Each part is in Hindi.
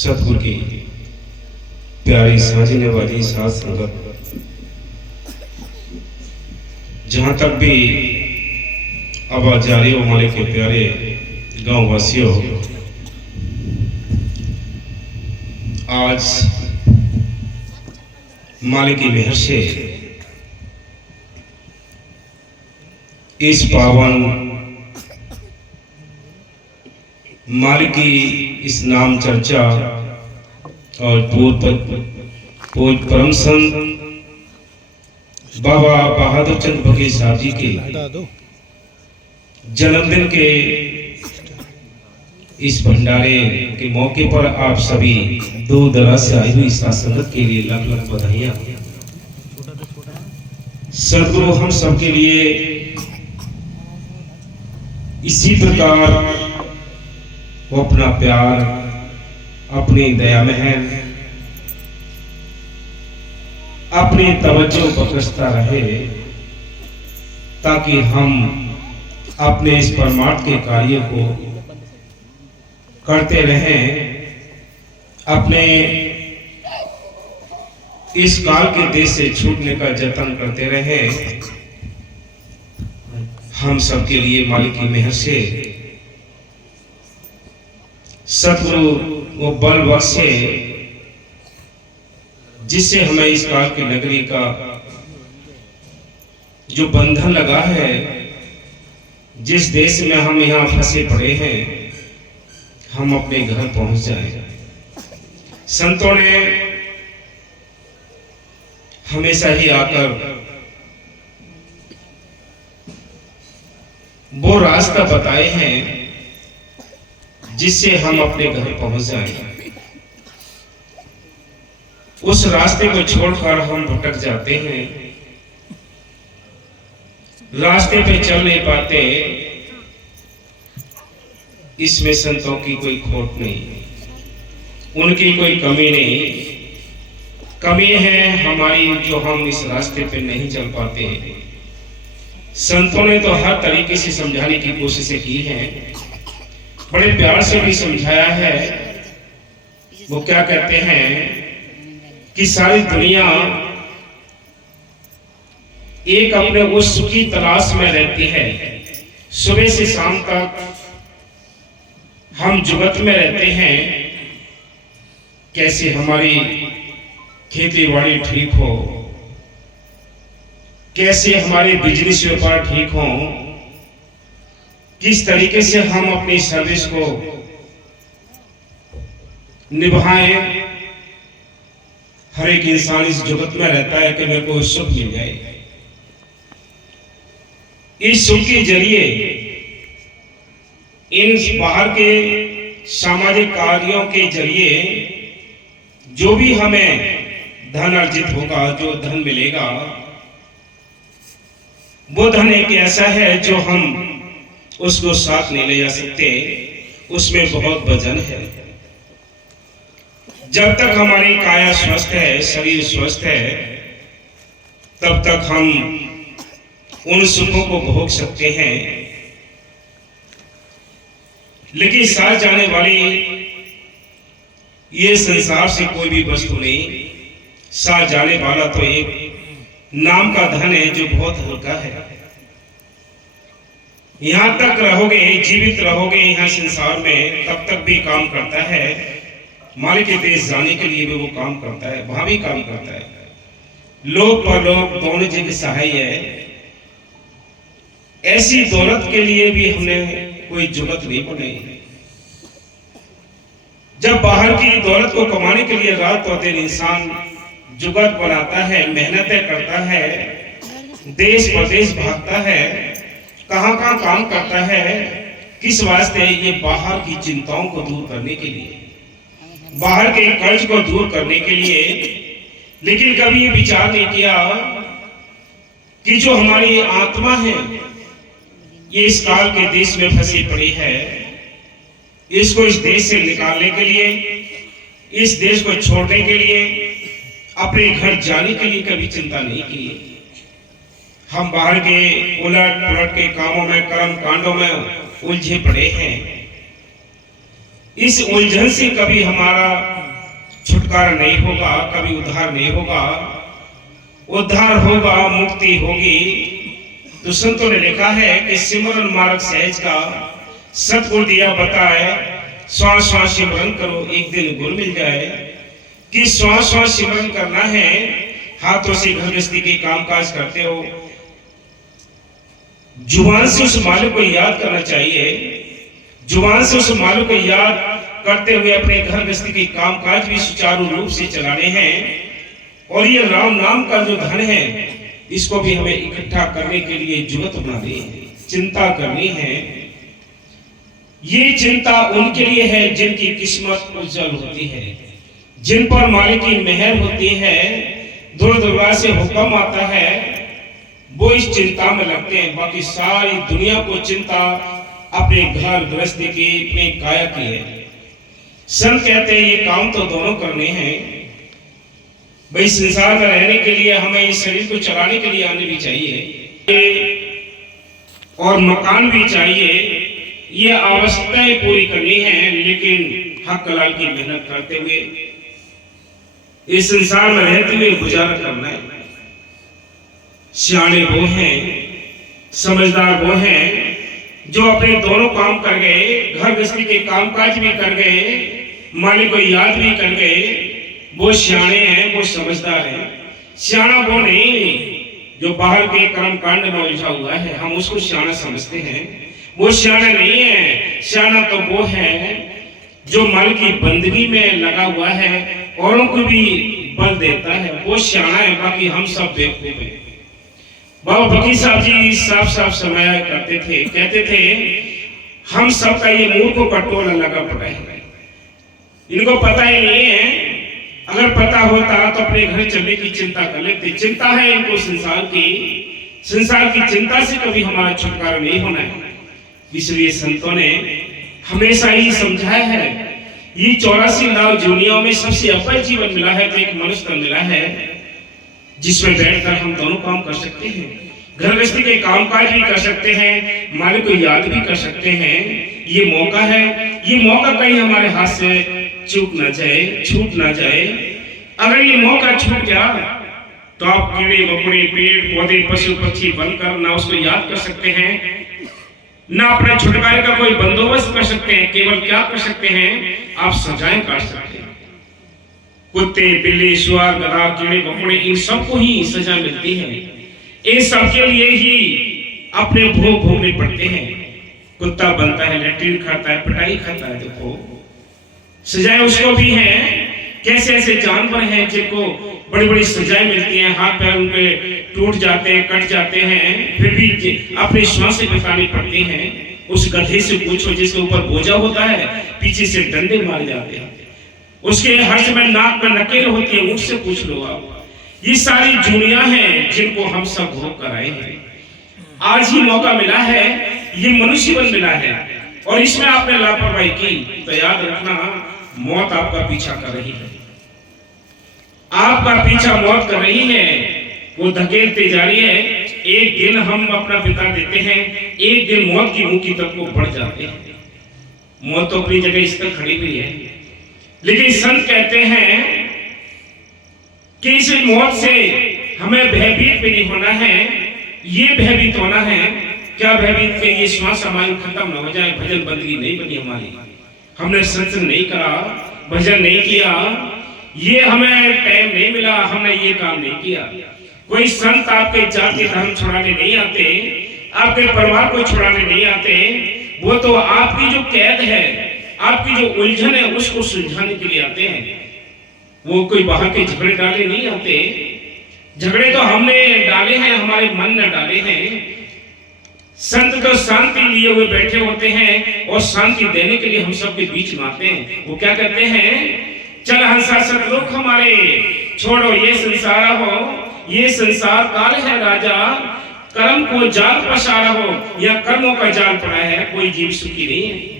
सतगुरु की प्यारी साजने वाली साथ संगत, जहां तक भी आवाज जा रही हो हमारे के प्यारे गांव वासियों, आज मालिक की मेहर से इस पावन मालिक की इस नाम चर्चा और पूज्य परम संत बाबा बहादुर चंद बघेल साहब जी के जन्मदिन के इस भंडारे के मौके पर आप सभी दूर दराज से आई हुई साथ संगत के लिए लाख लाख बधाइयां। सदगुरु हम सबके लिए इसी प्रकार वो अपना प्यार, अपनी दया में है, अपनी तवज्जो बख्शता रहे, ताकि हम अपने इस परमार्थ के कार्य को करते रहें, अपने इस काल के देश से छूटने का जतन करते रहें। हम सबके लिए मालिक की मेहर से सतगुरु वो बल बख्शे जिससे हमें इस काल की नगरी का जो बंधन लगा है, जिस देश में हम यहाँ फंसे पड़े हैं, हम अपने घर पहुंच जाएं। संतों ने हमेशा ही आकर वो रास्ता बताए हैं जिससे हम अपने घर पहुंच जाएं। उस रास्ते को छोड़कर हम भटक जाते हैं, रास्ते पे चल नहीं पाते। इसमें संतों की कोई खोट नहीं, उनकी कोई कमी नहीं। कमी है हमारी जो हम इस रास्ते पे नहीं चल पाते। संतों ने तो हर तरीके से समझाने की कोशिशें की हैं, बड़े प्यार से भी समझाया है। वो क्या कहते हैं कि सारी दुनिया एक अपने उस सुख की तलाश में रहती है। सुबह से शाम तक हम जुगत में रहते हैं, कैसे हमारी खेती बाड़ी ठीक हो, कैसे हमारे बिजनेस व्यापार ठीक हो, किस तरीके से हम अपनी सर्विस को निभाएं। हर एक इंसान इस जगत में रहता है कि मेरे को सुख मिल जाए। इस सुख के जरिए इन बाहर के सामाजिक कार्यों के जरिए जो भी हमें धन अर्जित होगा, जो धन मिलेगा, वो धन एक ऐसा है जो हम उसको साथ नहीं ले जा सकते। उसमें बहुत वजन है। जब तक हमारी काया स्वस्थ है, शरीर स्वस्थ है, तब तक हम उन सुखों को भोग सकते हैं। लेकिन साथ जाने वाली ये संसार से कोई भी वस्तु नहीं। साथ जाने वाला तो एक नाम का धन है जो बहुत हल्का है। यहां तक रहोगे, जीवित रहोगे यहाँ संसार में, तब तक भी काम करता है। मालिक के देश जाने के लिए भी वो काम करता है, वहां भी काम करता है। लोक परलोक दोनों जगह सहाय है। ऐसी दौलत के लिए भी हमने कोई जुगत नहीं बनाई। जब बाहर की दौलत को कमाने के लिए रात और दिन इंसान जुगत बनाता है, मेहनतें करता है, देश प्रदेश भागता है, कहां कहां काम करता है, किस वास्ते? ये बाहर की चिंताओं को दूर करने के लिए, बाहर के कर्ज को दूर करने के लिए। लेकिन कभी ये विचार नहीं किया कि जो हमारी आत्मा है, ये इस काल के देश में फंसी पड़ी है, इसको इस देश से निकालने के लिए, इस देश को छोड़ने के लिए, अपने घर जाने के लिए कभी चिंता नहीं की। हम बाहर के उलट पुलट के कामों में, कर्म कांडों में उलझे पड़े हैं। इस उलझन से कभी हमारा छुटकारा नहीं होगा, कभी उद्धार नहीं होगा। उद्धार होगा, मुक्ति होगी। तो संतों ने लिखा है कि सिमरन मार्ग सहज का सतगुरु दिया बताए, श्वास श्वास सिमरन करो एक दिन गुर मिल जाए। कि श्वास श्वास सिमरन करना है, हाथों से घर गृहस्थी के कामकाज करते हो, जुबान से उस मालिक को याद करना चाहिए। जुबान से उस मालिक को याद करते हुए अपने घर गृहस्थी के कामकाज भी सुचारू रूप से चलाने हैं। और ये राम नाम का जो धन है, इसको भी हमें इकट्ठा करने के लिए जुगत बनानी है, चिंता करनी है। ये चिंता उनके लिए है जिनकी किस्मत उज्जवल होती है, जिन पर मालिक की मेहर होती है, दूर दरबार से हुक्म आता है, वो इस चिंता में लगते हैं। बाकी सारी दुनिया को चिंता अपने घर गृहस्थी की, अपने काया की है। संत कहते हैं ये काम तो दोनों करने हैं भाई। संसार में रहने के लिए हमें इस शरीर को चलाने के लिए आने भी चाहिए और मकान भी चाहिए, ये आवश्यकताएं पूरी करनी है, लेकिन हक हलाल की मेहनत करते हुए इस संसार में रहते हुए गुजारा करना है। सियाने वो हैं, समझदार वो हैं जो अपने दोनों काम कर गए, घर गृहस्थी के कामकाज भी कर गए, मालिक को याद भी कर गए। वो सियाने हैं, वो समझदार हैं। सियाना वो नहीं जो बाहर के कर्म कांड में उलझा हुआ है, हम उसको सियाना समझते हैं। वो सियाना नहीं है। सियाना तो वो है जो मालिक की बंदगी में लगा हुआ है, औरों को भी बल देता है, वो सियाना है। बाकी हम सब बेवकूफ हैं। बाबा फकीर साहब जी साफ साफ समाया करते थे, कहते थे हम सबका ये मूर्खों का टोला लगा पड़ा है, इनको पता ही नहीं है। अगर पता होता तो अपने घर चलने की चिंता कर लेते। चिंता है इनको संसार की चिंता से कभी हमारा छुटकारा नहीं होना है। इसलिए संतों ने हमेशा ही समझाया है, ये 84 लाख दुनियाओं में सबसे अव्वल जीवन मिला है तो एक मनुष्य तन मिला है जिसमें बैठकर हम दोनों काम कर सकते हैं, घर गृहस्थी के कामकाज भी कर सकते हैं, मालिक को याद भी कर सकते हैं। ये मौका है, ये मौका कहीं हमारे हाथ से चूक ना जाए, छूट ना जाए। अगर ये मौका छूट गया तो आप कीड़े मकोड़े, पेड़ पौधे, पशु पक्षी बनकर ना उसको याद कर सकते हैं, ना अपने छुटकारे का कोई बंदोबस्त कर सकते हैं। केवल क्या कर सकते हैं, आप सजाएं काट सकते हैं। कुत्ते, बिल्ली, सुअर, गधा, कीड़े मकोड़े, इन सबको ही सजा मिलती है। इन सबके लिए ही अपने भोग भोगने पड़ते हैं। कुत्ता बनता है, लैट्रिन खाता है, पिटाई खाता है, देखो सजाएं उसको भी हैं। कैसे ऐसे जानवर हैं जिनको बड़ी बड़ी सजाएं मिलती हैं, हाथ पैर उनके टूट जाते हैं, कट जाते हैं, फिर भी अपनी श्वासें बितानी पड़ती हैं। उस गधे से पूछो जिसके ऊपर बोझा होता है, पीछे से डंडे मारे जाते हैं, उसके हर समय नाक में नकेल होती है, उससे पूछ लो आप। ये सारी दुनिया है जिनको हम सब भोग कर आए हैं। आज ही मौका मिला है, ये मनुष्य बन मिला है, और इसमें आपने लापरवाही की तो याद रखना मौत आपका पीछा कर रही है। आपका पीछा मौत कर रही है, वो धकेलते जा रही है। एक दिन हम अपना बिता देते हैं, एक दिन मौत की मुंह की तरफ को बढ़ जाते हैं। मौत तो अपनी जगह इस पर खड़ी हुई है, लेकिन संत कहते हैं कि इस मौत से हमें भयभीत भी नहीं होना है। ये भयभीत होना है, क्या भयभीत के ये श्वास हमारी खत्म न हो जाए, भजन बंदगी नहीं बनी हमारी, हमने सत्संग नहीं करा, भजन नहीं किया, ये हमें टाइम नहीं मिला, हमने ये काम नहीं किया। कोई संत आपके जाति धर्म छुड़ाने नहीं आते, आपके परिवार को छुड़ाने नहीं आते। वो तो आपकी जो कैद है, आपकी जो उलझन है, उसको सुलझाने के लिए आते हैं। वो कोई बाहर के झगड़े डाले नहीं आते। झगड़े तो हमने डाले हैं, हमारे मन ने डाले हैं। संत तो शांति लिए हुए बैठे होते हैं और शांति देने के लिए हम सबके बीच में आते हैं। वो क्या कहते हैं, चल हंसा सतलोक हमारे, छोड़ो ये संसार हो, ये संसार काल है राजा, कर्म को जाल पसारा हो या कर्मों का जाल पड़ा है, कोई जीव सुखी नहीं है।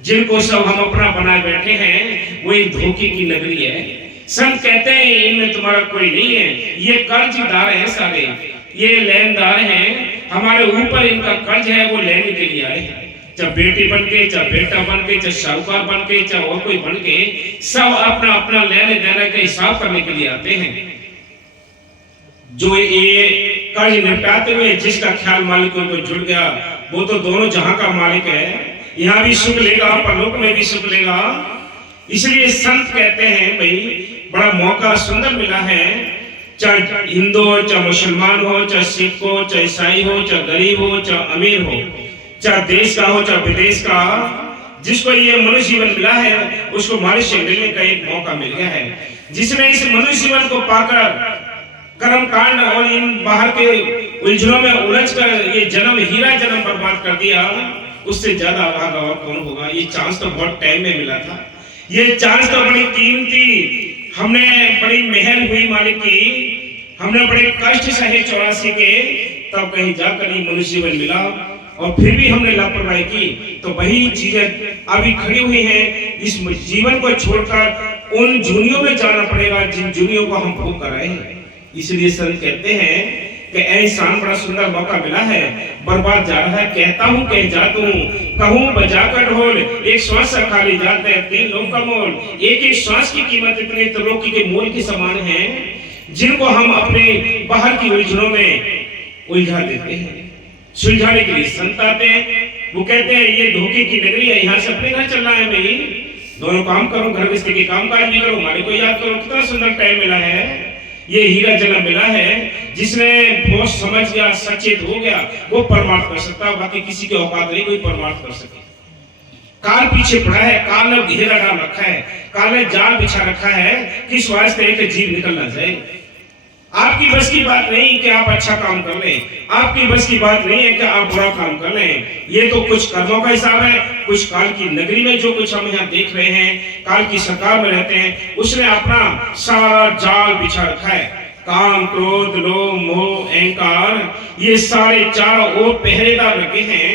जिनको सब हम अपना बनाए बैठे हैं वो एक धोखे की नगरी है। संत कहते हैं इनमें तुम्हारा कोई नहीं है, ये कर्जदार हैं सारे, ये लेनदार हैं, हमारे ऊपर इनका कर्ज है, वो लेने के लिए आए हैं। चाहे बेटी बन के, चाहे बेटा बन के, चाहे साहूकार बन के, चाहे और कोई बन के, सब अपना अपना लेने देने का हिसाब करने के लिए आते हैं। जो ये कर्ज निपटाते हुए जिसका ख्याल मालिकों को जुड़ गया, वो तो दोनों जहां का मालिक है, यहाँ भी सुख लेगा, परलोक में भी सुख लेगा। इसलिए संत कहते हैं भाई बड़ा मौका सुंदर मिला है, चाहे हिंदू हो, चाहे मुसलमान हो, चाहे सिख हो, चाहे ईसाई हो, चाहे गरीब हो, चाहे अमीर हो, चाहे देश का हो, चाहे विदेश का, जिसको ये मनुष्य जीवन मिला है उसको मनुष्य मिलने का एक मौका मिल गया है। जिसने इस मनुष्य जीवन को पाकर कर्म कांड और इन बाहर के उलझनों में उलझकर ये जन्म हीरा जन्म बर्बाद कर दिया, उससे ज्यादा अभागा और कौन होगा। ये चांस तो बहुत टाइम में मिला था, ये चांस तो बड़ी कीमती, हमने बड़ी मेहर हुई मालिक की, हमने बड़े कष्ट सहे 84 के, तब कहीं जाकर ये मनुष्य जीवन मिला, और फिर भी हमने लापरवाही की तो वही चीजें अभी खड़ी हुई हैं। इस जीवन को छोड़कर उन जुनियों में जाना पड़ेगा जिन जुनियों को हम भोग कर रहे हैं। इसलिए संत कहते हैं कि ऐ इंसान बड़ा सुंदर मौका मिला है, बर्बाद जा रहा है, कहता हूँ कह जाता हूँ, कहूँ बजाकर ढोल, एक श्वास खाली जाते हैं 3 लोग का मोल, एक एक श्वास की कीमत इतने त्रिलोकी के मोल के समान है, जिनको हम अपने बाहर की उलझनों में उलझा देते हैं। सुलझाने के लिए संत आते हैं, वो कहते हैं ये धोखे की नगरी है, यहाँ से अपने घर चलना है भाई, दोनों काम करो, घर गृहस्थी के काम काज भी करो, मालिक को याद करो। कितना सुंदर टाइम मिला है, ये हीरा जन्म मिला है, जिसने बहुत समझ गया, सचेत हो गया, वो परमार्थ कर सकता है, बाकी किसी के औकात नहीं कोई परमार्थ कर सके। काल पीछे पड़ा है, काल ने घेरा डाल रखा है, काल ने जाल बिछा रखा है, किस वास्ते है कि जीव निकल ना जाए। आपकी बस की बात नहीं कि आप अच्छा काम कर लें, आपकी बस की बात नहीं है कि आप बुरा काम कर लें। ये तो कुछ कर्मों का हिसाब है, कुछ काल की नगरी में जो कुछ हम यहाँ देख रहे हैं, काल की सरकार में रहते हैं, उसने अपना सारा जाल बिछा रखा है। काम, क्रोध, लोभ, मोह, अहंकार, ये सारे चारों ओर पहरेदार लगे हैं।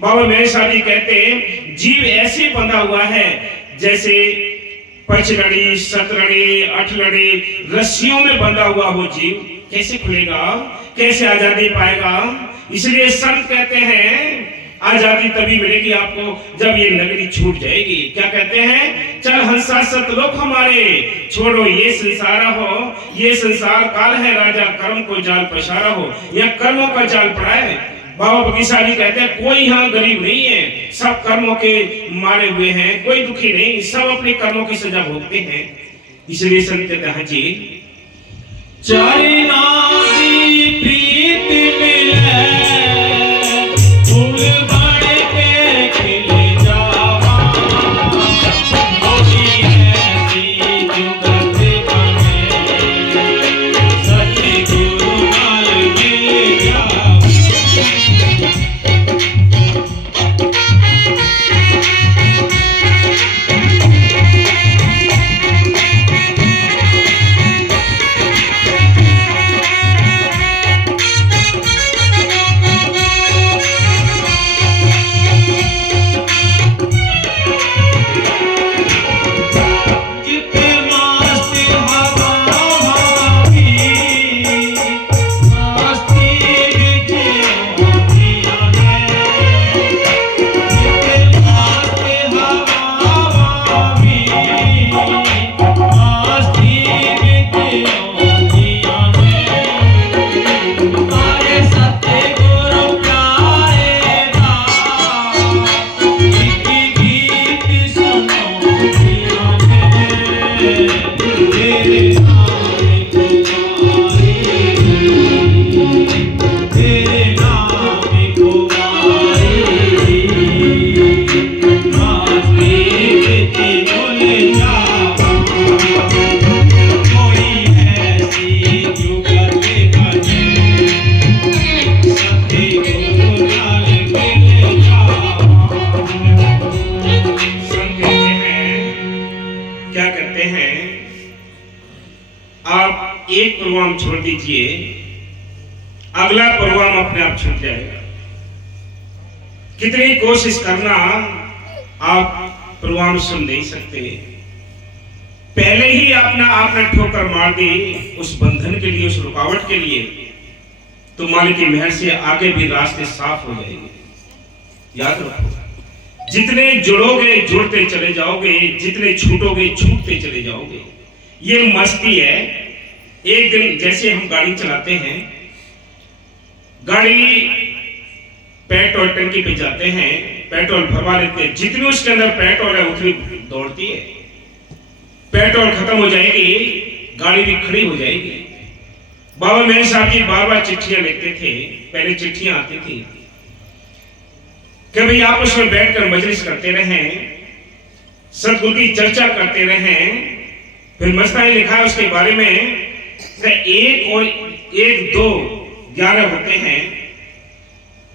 बाबा मेरे साथी कहते हैं जीव ऐसे बंधा हुआ है जैसे 5 लड़ी, 7 लड़ी, 8 लड़ी रस्सियों में बंधा हुआ हो जीव, कैसे खुलेगा, कैसे आजादी पाएगा। इसलिए संत कहते हैं आजादी तभी मिलेगी आपको जब ये नगरी छूट जाएगी। क्या कहते हैं, चल हंसा सतलोक हमारे, छोड़ो ये संसार हो, ये संसार काल है राजा, कर्म को जाल पसारा हो। यह कर्मों का जाल पड़ा है। बाबा बगीचारी कहते हैं कोई यहाँ गरीब नहीं है, सब कर्मों के मारे हुए हैं, कोई दुखी नहीं, सब अपने कर्मों की सजा भोगते हैं। इसलिए संत कहते हैं जी, चरना दी प्रीत मिले, फूल बड़े पे खिले जावा, होली ऐसी जुगत बने, सतगुरु नाल मिल जावा। आप एक प्रोग्राम छोड़ दीजिए, अगला प्रोग्राम अपने आप छूट जाएगा। कितनी कोशिश करना, आप प्रोग्राम सुन नहीं सकते। पहले ही आपने ठोकर मार दी उस बंधन के लिए, उस रुकावट के लिए, तो मालिक की मेहर से आगे भी रास्ते साफ हो जाएंगे। याद रखो, जितने जुड़ोगे जुड़ते चले जाओगे, जितने छूटोगे छूटते चले जाओगे। ये मस्ती है। एक दिन जैसे हम गाड़ी चलाते हैं, गाड़ी पेट्रोल टंकी पे जाते हैं, पेट्रोल भरवा लेते हैं, जितनी उसके अंदर पेट्रोल है उतनी दौड़ती है। पेट्रोल खत्म हो जाएगी, गाड़ी भी खड़ी हो जाएगी। बाबा मेरे साहब जी बार बार चिट्ठियां लिखते थे, पहले चिट्ठियां आती थी कि भाई आपस में बैठकर मजलिस करते रहें, सतगुरु की चर्चा करते रहें। फिर मस्तानी लिखा है उसके बारे में, एक और एक 2 11 होते हैं।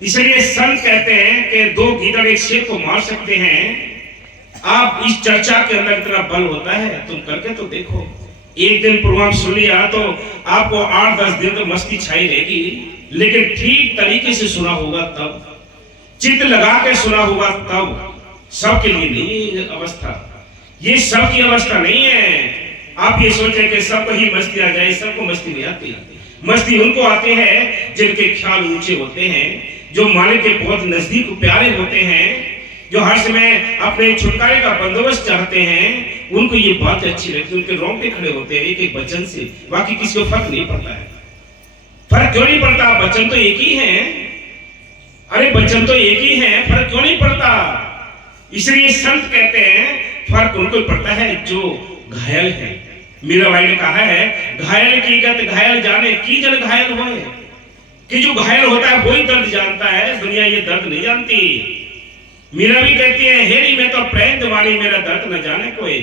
इसलिए संत कहते हैं कि 2 गीदड़ एक शेर को मार सकते हैं। आप इस चर्चा के अंदर इतना बल होता है, तुम करके तो देखो। एक दिन प्रोग्राम सुन लिया तो आपको 8-10 दिन तो मस्ती छाई रहेगी, लेकिन ठीक तरीके से सुना होगा तब, चित्त लगा के सुना होगा तब। सबके लिए नहीं ये अवस्था, ये सबकी अवस्था नहीं है। आप ये सोचें कि सबको ही मस्ती आ जाए, सबको मस्ती नहीं आती। मस्ती उनको आती है जिनके ख्याल ऊंचे होते हैं, जो मालिक के बहुत नजदीक प्यारे होते हैं, जो हर समय अपने छुटकारे का बंदोबस्त चाहते हैं। उनको ये बात अच्छी लगती है, उनके रोंगटे खड़े होते हैं एक एक वचन से। बाकी किसी को फर्क नहीं पड़ता है। फर्क क्यों नहीं पड़ता? वचन तो एक ही है। अरे वचन तो एक ही है, फर्क क्यों नहीं पड़ता? इसलिए संत कहते हैं फर्क उनको पड़ता है जो घायल है। मीराबाई ने कहा है घायल की गत घायल जाने की जन घायल होए, कि जो घायल होता है वही दर्द जानता है, दुनिया ये दर्द नहीं जानती। मीरा भी कहती है हेरी मैं तो प्रेम दीवानी, मेरा दर्द न जाने कोई,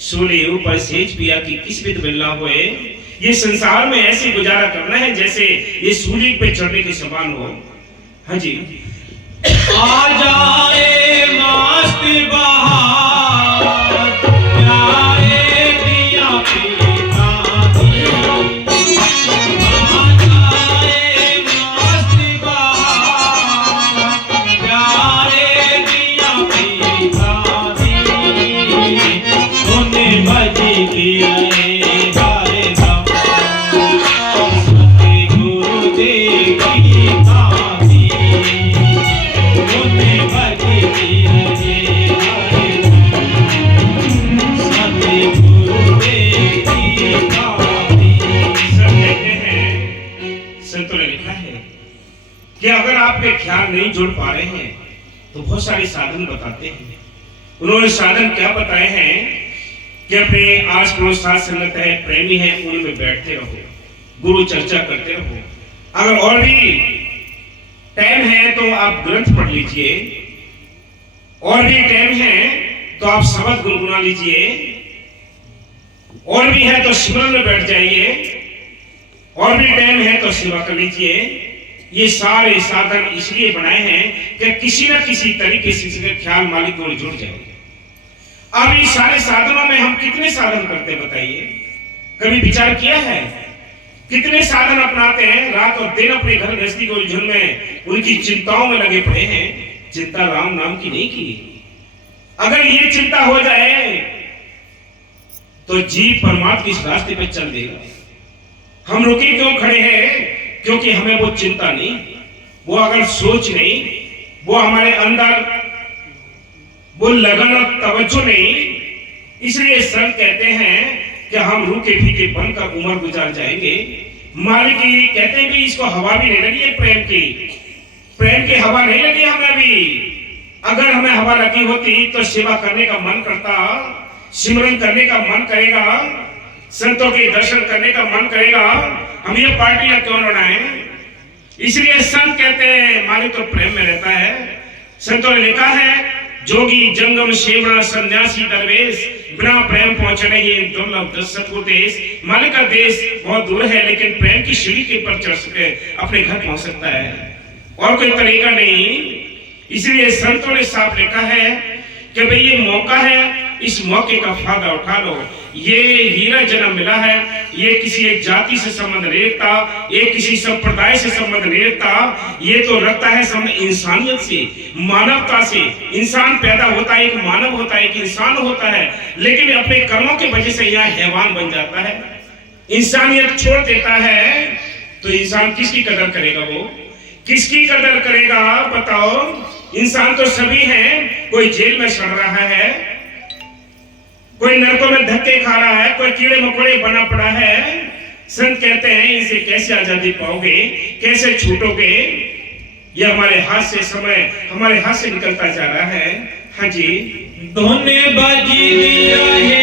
सोले ऊपर सेज पिया की किस्मत मिलना होए। ये संसार में ऐसे गुजारा करना है जैसे ये सूली पे चढ़ने के समान हो। हाँ जी। आ जाए मस्त बहार, प्यारे दिया पीता दी। आ जाए मस्त बहार, प्यारे दिया पीता दी। उन्हें बजी दिया कि अगर आपके ख्याल नहीं जुड़ पा रहे हैं तो बहुत सारे साधन बताते हैं। उन्होंने साधन क्या बताए हैं कि अपने आस पड़ोस साथ संगत है, प्रेमी है, उनमें बैठते रहो, गुरु चर्चा करते रहो। अगर और भी टाइम है तो आप ग्रंथ पढ़ लीजिए, और भी टाइम है तो आप शब्द गुनगुना लीजिए, और भी है तो स्मरण में बैठ जाइए, और भी टाइम है तो सेवा कर लीजिए। ये सारे साधन इसलिए बनाए हैं कि किसी न किसी तरीके से इसके ख्याल मालिक को जुड़ जाए। अब ये सारे साधनों में हम कितने साधन करते बताइए? कभी विचार किया है? कितने साधन अपनाते हैं? रात और दिन अपने घर गृहस्थी को उलझन में उनकी चिंताओं में लगे पड़े हैं। चिंता राम नाम की नहीं की। अगर ये चिंता हो जाए तो जीव परमात्मा के इस रास्ते पे चल देगा। हम रुके क्यों खड़े हैं? क्योंकि हमें वो चिंता नहीं, वो अगर सोच नहीं, वो हमारे अंदर वो लगन और तवज्जो नहीं। इसलिए संत कहते हैं कि हम रूखे फीके बनकर उम्र गुजार जाएंगे। मालिक ये कहते हैं कि इसको हवा भी नहीं लगी है, प्रेम की हवा नहीं लगी हमें भी। अगर हमें हवा लगी होती तो सेवा करने का मन करता, सिमरन करने का मन करेगा, संतों के दर्शन करने का मन करेगा। हम ये पार्टियां क्यों लड़ाएं? इसलिए संत कहते हैं मालिक तो प्रेम में रहता है। संतों ने लिखा है जोगी जंगम सेवना सन्यासी दरवेश, बिना प्रेम पहुंचे नहीं दुर्लभ सतगुरु देश। मालिक का देश बहुत दूर है लेकिन प्रेम की सीढ़ी के पर चढ़ सके अपने घर पहुंच सकता है, और कोई तरीका नहीं। इसलिए संतों ने साफ लिखा है कि भाई ये मौका है, इस मौके का फायदा उठा लो। ये हीरा जन्म मिला है, ये किसी एक जाति से संबंध नहीं रखता, ये किसी संप्रदाय से संबंध नहीं रखता, ये तो रखता है संबंध इंसानियत से, मानवता से। इंसान पैदा होता है, एक मानव होता है, एक इंसान होता है, लेकिन अपने कर्मों की वजह से यह हैवान बन जाता है, इंसानियत छोड़ देता है। तो इंसान किसकी कदर करेगा? वो किसकी कदर करेगा बताओ? इंसान तो सभी हैं। कोई जेल में सड़ रहा है, कोई नरकों में धक्के खा रहा है, कोई कीड़े मकोड़े बना पड़ा है। संत कहते हैं इनसे कैसे आजादी पाओगे, कैसे छूटोगे? ये हमारे हाथ से समय हमारे हाथ से निकलता जा रहा है। हाँ जी। धोने बाजी दिया है